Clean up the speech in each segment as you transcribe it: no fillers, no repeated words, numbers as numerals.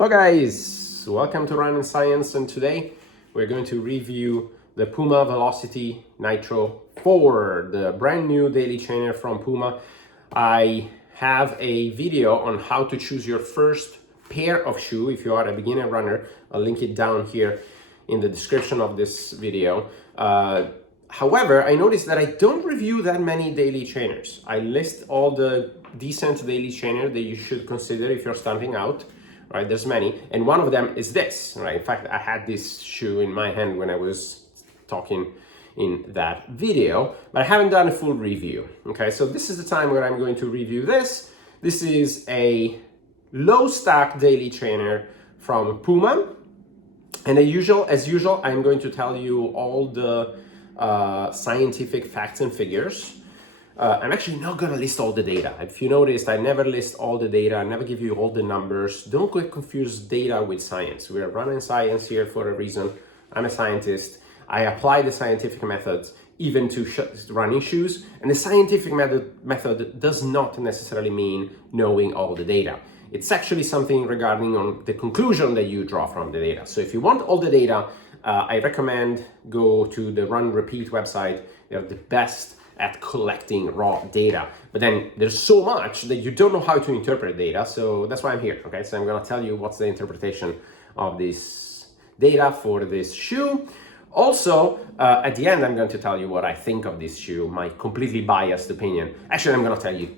Hello guys, welcome to Run and Science, and today we're going to review the Puma Velocity Nitro 4, the brand new daily trainer from Puma. I have a video on how to choose your first pair of shoe if you are a beginner runner. I'll link it down here in the description of this video. However, I noticed that I don't review that many daily trainers. I list all the decent daily trainers that you should consider if you're starting out. Right, there's many, and one of them is this, right? In fact, I had this shoe in my hand when I was talking in that video, but I haven't done a full review, okay? So this is the time where I'm going to review this. This is a low stack daily trainer from Puma, and as usual, I'm going to tell you all the scientific facts and figures. I'm actually not going to list all the data. If you noticed, I never list all the data. I never give you all the numbers. Don't get confused data with science. We're running science here for a reason. I'm a scientist. I apply the scientific methods even to running shoes. And the scientific method does not necessarily mean knowing all the data. It's actually something regarding on the conclusion that you draw from the data. So if you want all the data, I recommend go to the Run Repeat website. They're the best at collecting raw data, but then there's so much that you don't know how to interpret data, so that's why I'm here. Okay, so I'm going to tell you what's the interpretation of this data for this shoe. Also, at the end, I'm going to tell you what I think of this shoe, my completely biased opinion. Actually, I'm going to tell you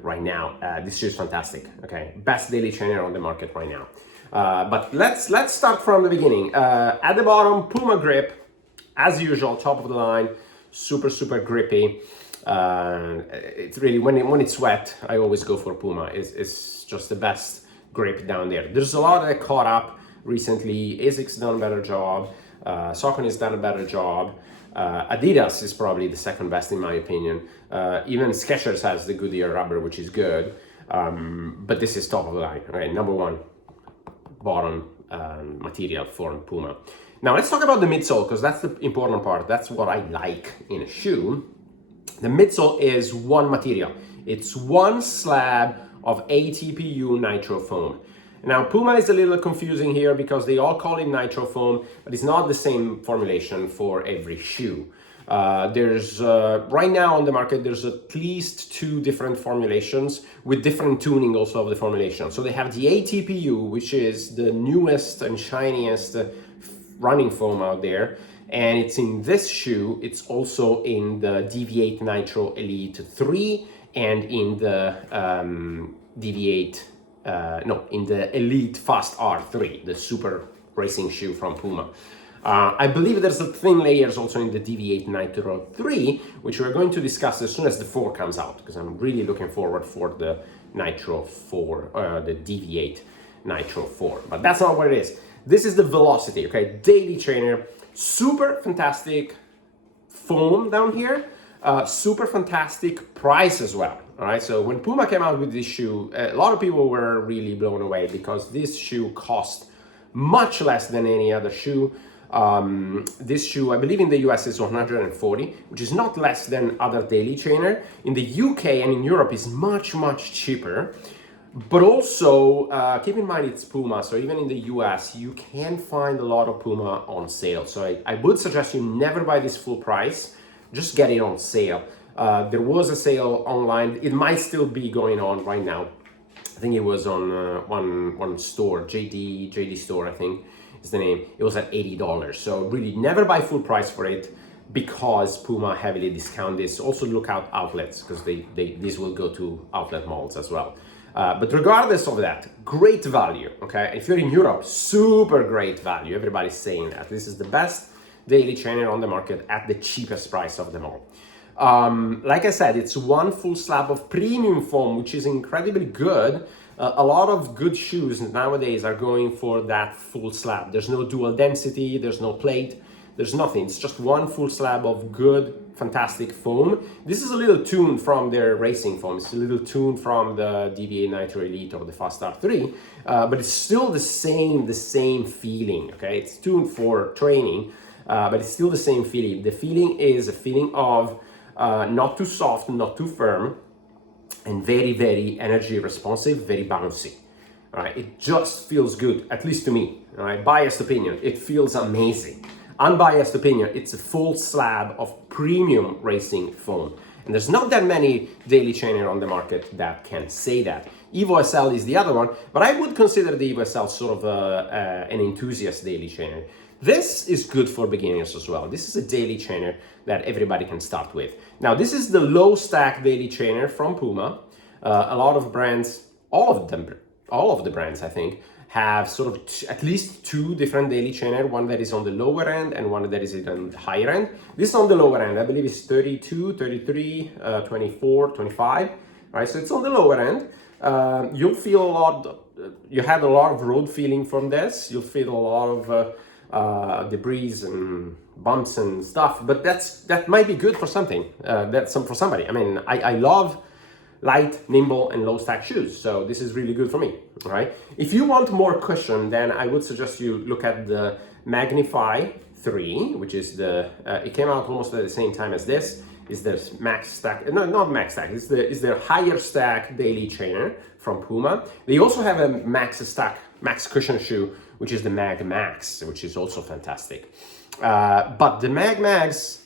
right now. This shoe is fantastic. Okay, best daily trainer on the market right now. But let's start from the beginning. At the bottom, Puma grip, as usual, top of the line. Super grippy. It's really when it's wet, I always go for Puma. It's just the best grip down there. There's a lot that caught up recently. ASIC's done a better job. Saucony has done a better job. Adidas is probably the second best in my opinion. Even Skechers has the Goodyear rubber, which is good. But this is top of the line. Okay, number one bottom material for Puma. Now let's talk about the midsole, because that's the important part. That's what I like in a shoe. The midsole is one material. It's one slab of A-TPU nitro foam. Now Puma is a little confusing here because they all call it nitro foam, but it's not the same formulation for every shoe. There's right now on the market, there's at least two different formulations with different tuning also of the formulation. So they have the A-TPU, which is the newest and shiniest running foam out there, and it's in this shoe. It's also in the Deviate Nitro Elite 3 and in the in the Elite Fast R3, the super racing shoe from Puma. I believe there's a thin layers also in the Deviate Nitro 3, which we're going to discuss as soon as the 4 comes out, because I'm really looking forward for the Nitro 4, the Deviate Nitro 4. But that's not what it is. This is the Velocity, okay? Daily trainer, super fantastic foam down here, super fantastic price as well, all right? So when Puma came out with this shoe, a lot of people were really blown away because this shoe cost much less than any other shoe. This shoe, I believe in the US is 140, which is not less than other daily trainer. In the UK and in Europe is much cheaper. But also, keep in mind it's Puma, so even in the US, you can find a lot of Puma on sale. So I would suggest you never buy this full price, just get it on sale. There was a sale online, it might still be going on right now. I think it was on one store, JD store, I think is the name. It was at $80. So really never buy full price for it, because Puma heavily discount this. Also look out outlets, because these will go to outlet malls as well. But regardless of that, great value, okay? If you're in Europe, super great value. Everybody's saying that. This is the best daily trainer on the market at the cheapest price of them all. Like I said, it's one full slab of premium foam, which is incredibly good. A lot of good shoes nowadays are going for that full slab. There's no dual density, there's no plate, there's nothing. It's just one full slab of good, fantastic foam. This is a little tuned from their racing foam. It's a little tuned from the Deviate Nitro Elite or the Fast R3, but it's still the same feeling, okay? It's tuned for training, but it's still the same feeling. The feeling is a feeling of not too soft, not too firm, and very energy responsive, very bouncy. All right, it just feels good, at least to me. All right, biased opinion, it feels amazing. Unbiased opinion, it's a full slab of premium racing foam. And there's not that many daily chainer on the market that can say that. Evo SL is the other one, but I would consider the Evo SL sort of an enthusiast daily chainer. This is good for beginners as well. This is a daily chainer that everybody can start with. Now, this is the low stack daily chainer from Puma. A lot of brands, all of the brands, I think, have sort of at least two different daily chainer, one that is on the lower end and one that is on the higher end. This on the lower end, I believe, is 32, 33, 24, 25, right? So it's on the lower end. You'll feel a lot, you had a lot of road feeling from this. You'll feel a lot of debris and bumps and stuff, but that might be good for something, for somebody. I mean, I love light, nimble, and low stack shoes. So this is really good for me, all right? If you want more cushion, then I would suggest you look at the Magnify 3, which is it came out almost at the same time as this. Is the max stack, no, not max stack, is the higher stack daily chainer from Puma. They also have a max cushion shoe, which is the Mag Max, which is also fantastic. But the Mag Max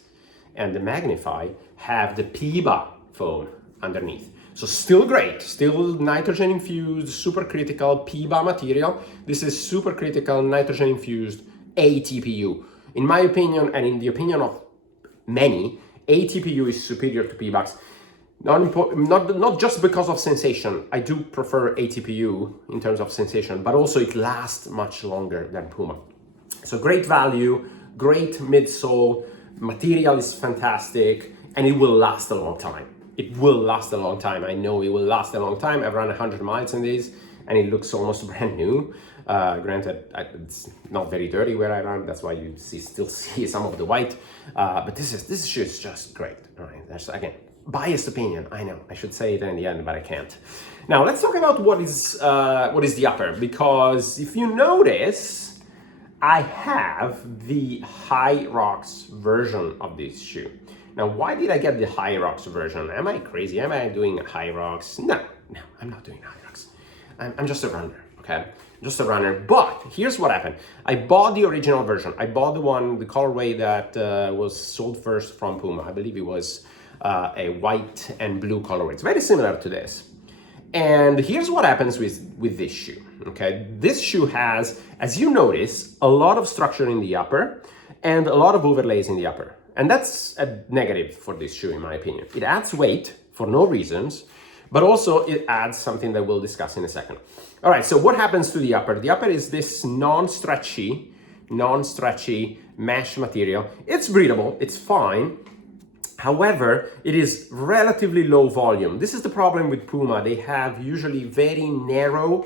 and the Magnify have the PIBA foam underneath. So still great, still nitrogen infused, supercritical PIBA material. This is supercritical nitrogen infused A-TPU. In my opinion, and in the opinion of many, A-TPU is superior to PIBAX. Not just because of sensation. I do prefer A-TPU in terms of sensation, but also it lasts much longer than Puma. So great value, great midsole, material is fantastic, and it will last a long time. It will last a long time. I know it will last a long time. I've run 100 miles in these, and it looks almost brand new. Granted, it's not very dirty where I run. That's why you still see some of the white. But this shoe is just great. All right, that's again biased opinion. I know I should say it in the end, but I can't. Now let's talk about what is the upper, because if you notice, I have the High Rocks version of this shoe. Now, why did I get the High Rocks version? Am I crazy? Am I doing High Rocks? No, I'm not doing High Rocks. I'm just a runner, okay? Just a runner. But here's what happened. I bought the original version. I bought the colorway that was sold first from Puma. I believe it was a white and blue colorway. It's very similar to this. And here's what happens with this shoe, okay? This shoe has, as you notice, a lot of structure in the upper and a lot of overlays in the upper. And that's a negative for this shoe, in my opinion. It adds weight for no reasons, but also it adds something that we'll discuss in a second. All right, so what happens to the upper? The upper is this non-stretchy mesh material. It's breathable, it's fine. However, it is relatively low volume. This is the problem with Puma. They have usually very narrow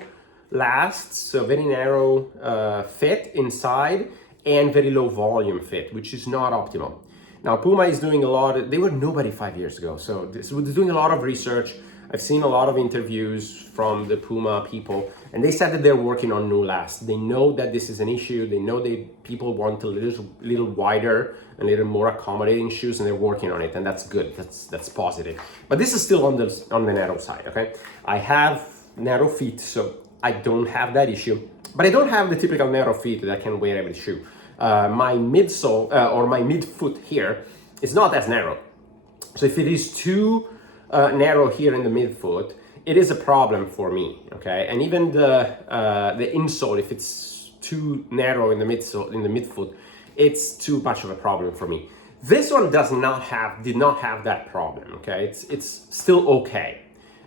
lasts, so very narrow fit inside and very low volume fit, which is not optimal. Now, Puma is doing they were nobody 5 years ago, so they're doing a lot of research. I've seen a lot of interviews from the Puma people, and they said that they're working on new lasts. They know that this is an issue. They know people want a little wider, a little more accommodating shoes, and they're working on it, and that's good. That's positive. But this is still on the narrow side, okay? I have narrow feet, so I don't have that issue, but I don't have the typical narrow feet that I can wear every shoe. My midsole or my midfoot here is not as narrow. So if it is too narrow here in the midfoot, it is a problem for me, okay? And even the insole, if it's too narrow in the midfoot, it's too much of a problem for me. This one did not have that problem, okay? It's still okay.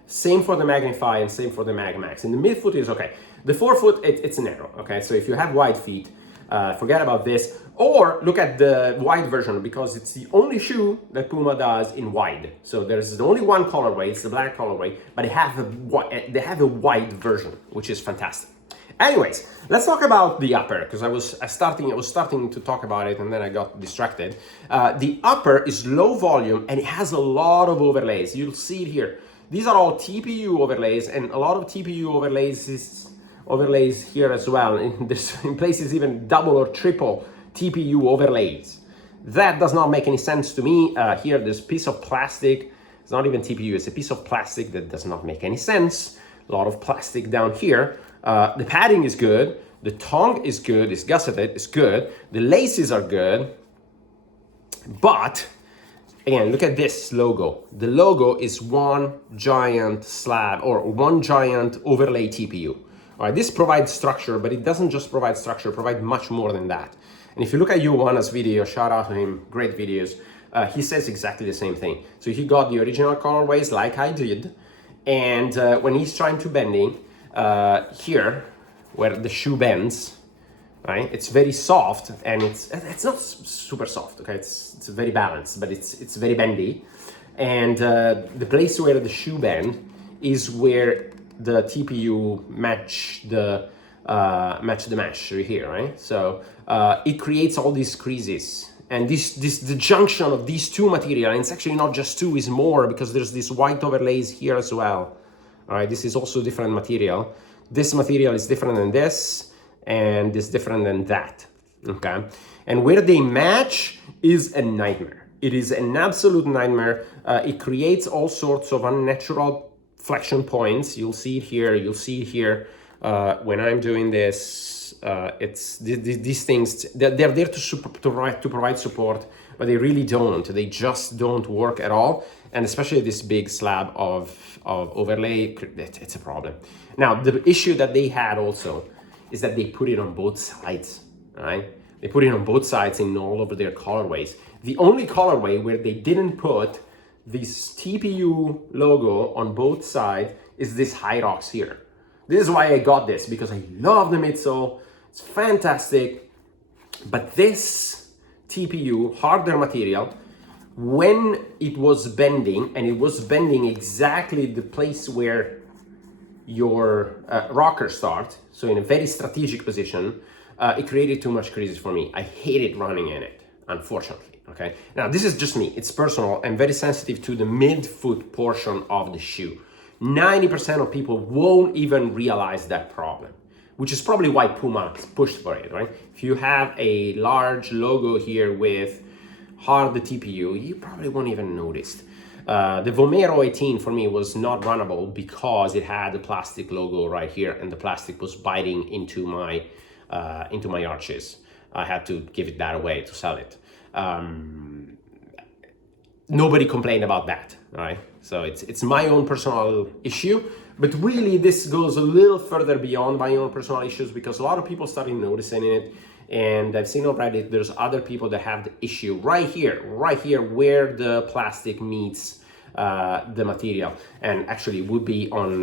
Same for the Magnify and same for the Mag Max. And the midfoot is okay. The forefoot, it's narrow, okay? So if you have wide feet, forget about this, or look at the wide version, because it's the only shoe that Puma does in wide. So there's only one colorway, it's the black colorway, but they have a wide version, which is fantastic. Anyways, let's talk about the upper, because I was starting to talk about it and then I got distracted. The upper is low volume and it has a lot of overlays. You'll see it here. These are all TPU overlays, and a lot of TPU overlays here as well. There's in places even double or triple TPU overlays. That does not make any sense to me. Here, this piece of plastic, it's not even TPU, it's a piece of plastic that does not make any sense. A lot of plastic down here. The padding is good. The tongue is good. It's gusseted. It's good. The laces are good. But again, look at this logo. The logo is one giant slab or one giant overlay TPU. All right, this provides structure, but it doesn't just provide structure, it provides much more than that. And if you look at Yuwana's video, shout out to him, great videos, he says exactly the same thing. So he got the original colorways like I did, and when he's trying to bending, here, where the shoe bends, right, it's very soft, and it's not super soft, okay, it's very balanced, but it's very bendy. And the place where the shoe bend is where the TPU match the mesh right here, right? So it creates all these creases, and the junction of these two materials, and it's actually not just two, is more, because there's this white overlays here as well. All right, this is also different material. This material is different than this, and is different than that, okay? And where they match is a nightmare. It is an absolute nightmare. It creates all sorts of unnatural flexion points. You'll see it here, you'll see it here. When I'm doing this, it's these things, they're there to provide support, but they really don't. They just don't work at all. And especially this big slab of overlay, it's a problem. Now, the issue that they had also is that they put it on both sides, right? They put it on both sides in all of their colorways. The only colorway where they didn't put this TPU logo on both sides is this Hyrox here. This is why I got this, because I love the midsole. It's fantastic. But this TPU, harder material, when it was bending, and it was bending exactly the place where your rocker starts, so in a very strategic position, it created too much creases for me. I hated running in it, unfortunately, okay? Now, this is just me. It's personal. I'm very sensitive to the mid-foot portion of the shoe. 90% of people won't even realize that problem, which is probably why Puma pushed for it, right? If you have a large logo here with hard TPU, you probably won't even notice. The Vomero 18 for me was not runnable because it had the plastic logo right here, and the plastic was biting into my arches. I had to give it that away to sell it. Nobody complained about that, right? So it's my own personal issue, but really this goes a little further beyond my own personal issues, because a lot of people started noticing it, and I've seen on Reddit there's other people that have the issue right here where the plastic meets the material, and actually would be on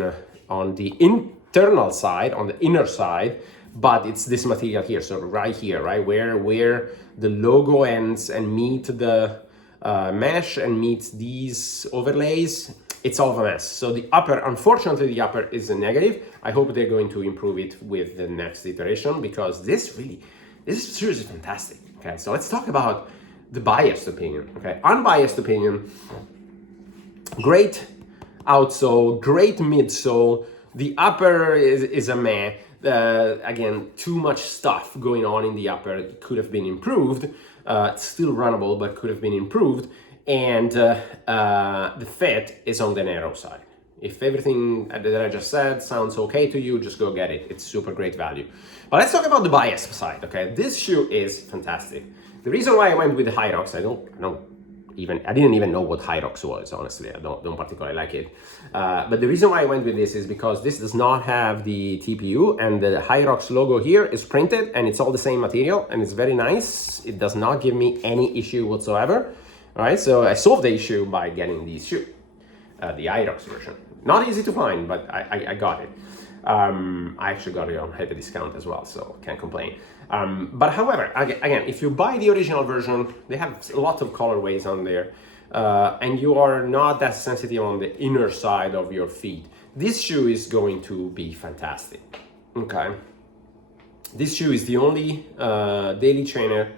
the internal side, on the inner side, but it's this material here, so right here, right where the logo ends and meet the mesh and meets these overlays. It's all of a mess. So the upper, unfortunately, the upper is a negative. I hope they're going to improve it with the next iteration, because this is seriously fantastic. Okay, so let's talk about the biased opinion. Okay, unbiased opinion. Great outsole, great midsole. The upper is a meh. Again, too much stuff going on in the upper. It could have been improved. It's still runnable, but could have been improved. And the fit is on the narrow side. If everything that I just said sounds okay to you, just go get it. It's super great value. But let's talk about the bias side, okay? This shoe is fantastic. The reason why I went with the Hyrox, I didn't even know what Hyrox was, honestly. I don't particularly like it. But the reason why I went with this is because this does not have the TPU, and the Hyrox logo here is printed, and it's all the same material, and it's very nice. It does not give me any issue whatsoever. All right, so I solved the issue by getting these shoes, the Hyrox version. Not easy to find, but I got it. I actually got it on heavy discount as well, so can't complain. But however, again, if you buy the original version, they have a lot of colorways on there, and you are not that sensitive on the inner side of your feet. This shoe is going to be fantastic, okay? This shoe is the only daily trainer.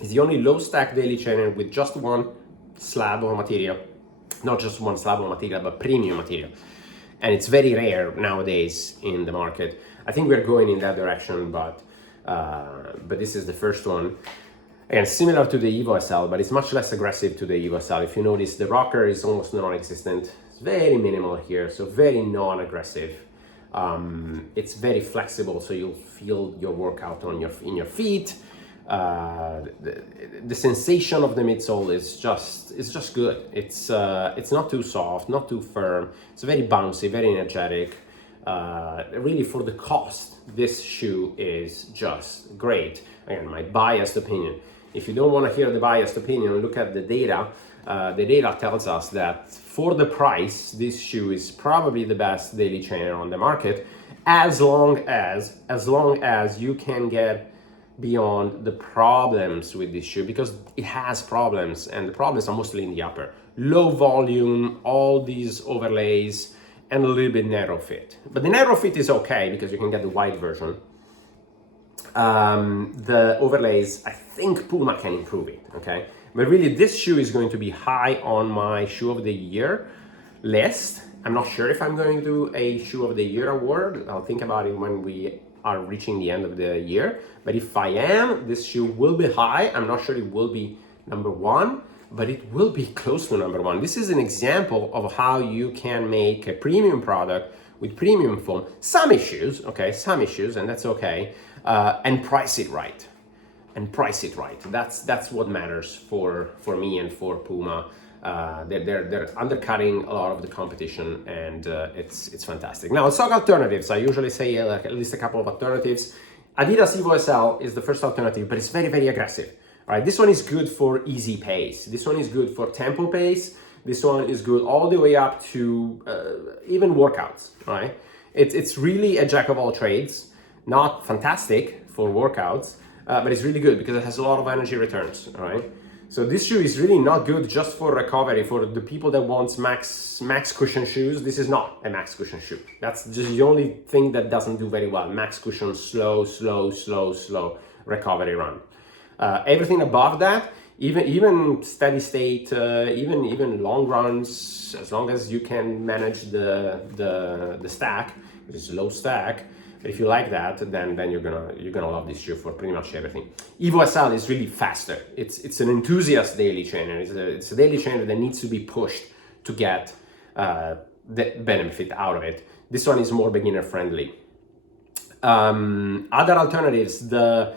It's the only low stack daily trainer with just one slab of material. Not just one slab of material, but premium material. And it's very rare nowadays in the market. I think we're going in that direction, but this is the first one. Again, similar to the Evo SL, but it's much less aggressive to the Evo SL. If you notice, the rocker is almost non-existent. It's very minimal here, so very non-aggressive. It's very flexible, so you'll feel your workout on in your feet. The sensation of the midsole is just good. It's not too soft, not too firm. It's very bouncy, very energetic. Really, for the cost, this shoe is just great. Again, my biased opinion. If you don't want to hear the biased opinion, look at the data. The data tells us that for the price, this shoe is probably the best daily trainer on the market, as long as you can get beyond the problems with this shoe, because it has problems, and the problems are mostly in the upper. Low volume, all these overlays, and a little bit narrow fit. But the narrow fit is okay because you can get the wide version. The overlays, I think Puma can improve it, okay? But really, this shoe is going to be high on my shoe of the year list. I'm not sure if I'm going to do a shoe of the year award. I'll think about it when we are reaching the end of the year. But if I am, this shoe will be high. I'm not sure it will be number one, but it will be close to number one. This is an example of how you can make a premium product with premium foam. Some issues, okay, and that's okay, and price it right. That's what matters for me and for Puma. They're undercutting a lot of the competition, and it's fantastic. Now, let's talk alternatives. I usually say like at least a couple of alternatives. Adidas Evo SL is the first alternative, but it's very, very aggressive. All right, this one is good for easy pace. This one is good for tempo pace. This one is good all the way up to even workouts. All right, it's really a jack of all trades. Not fantastic for workouts, but it's really good because it has a lot of energy returns. All right. So this shoe is really not good just for recovery. For the people that want max cushion shoes, this is not a max cushion shoe. That's just the only thing that doesn't do very well. Max cushion, slow recovery run. Everything above that, even steady state, even long runs, as long as you can manage the stack, which is low stack. But if you like that, then you're gonna love this shoe for pretty much everything. Evo SL is really faster. It's an enthusiast daily trainer. It's a daily trainer that needs to be pushed to get the benefit out of it. This one is more beginner friendly. Other alternatives, the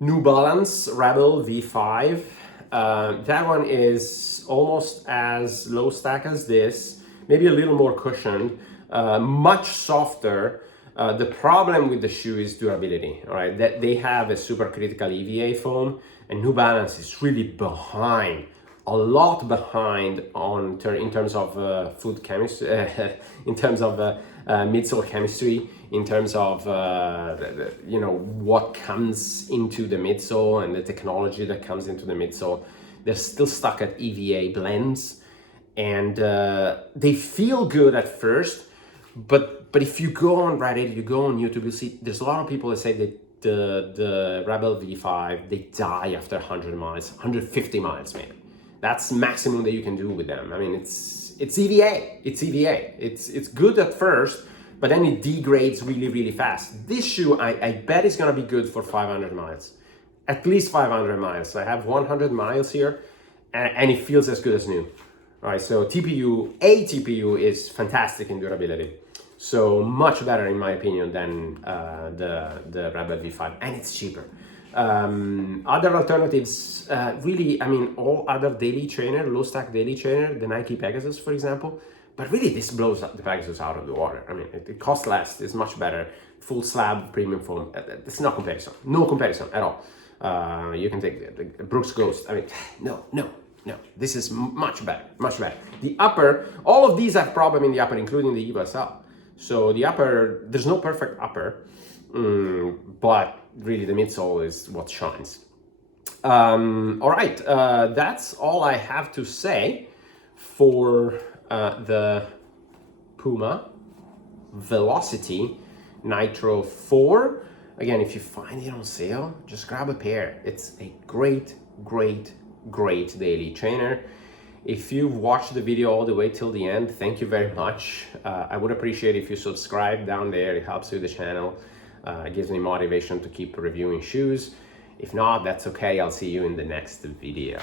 New Balance Rebel V5. That one is almost as low stack as this, maybe a little more cushioned, much softer. The problem with the shoe is durability, all right? That they have a supercritical EVA foam, and New Balance is really behind, a lot behind in terms of food chemistry, in terms of midsole chemistry, in terms of what comes into the midsole and the technology that comes into the midsole. They're still stuck at EVA blends, and they feel good at first. But if you go on Reddit, you go on YouTube, you'll see there's a lot of people that say that the Rebel V5, they die after 100 miles, 150 miles maybe. That's maximum that you can do with them. I mean, it's EVA. It's good at first, but then it degrades really, really fast. This shoe, I bet is gonna be good for 500 miles. At least 500 miles. I have 100 miles here, and it feels as good as new. All right, so A-TPU is fantastic in durability. So much better in my opinion than the Rebel V5, and it's cheaper. Other alternatives, really, I mean, all other daily trainer, low stack daily trainer, the Nike Pegasus, for example, but really this blows the Pegasus out of the water. I mean, it costs less, it's much better, full slab premium foam. It's no comparison at all. You can take the Brooks Ghost. I mean, no. This is much better. The upper, all of these have problem in the upper, including the Evo SL. So the upper, there's no perfect upper, but really the midsole is what shines. All right, that's all I have to say for the Puma Velocity Nitro 4. Again, if you find it on sale, just grab a pair. It's a great daily trainer. If you've watched the video all the way till the end, thank you very much. I would appreciate if you subscribe down there. It helps with the channel. It gives me motivation to keep reviewing shoes. If not, that's okay. I'll see you in the next video.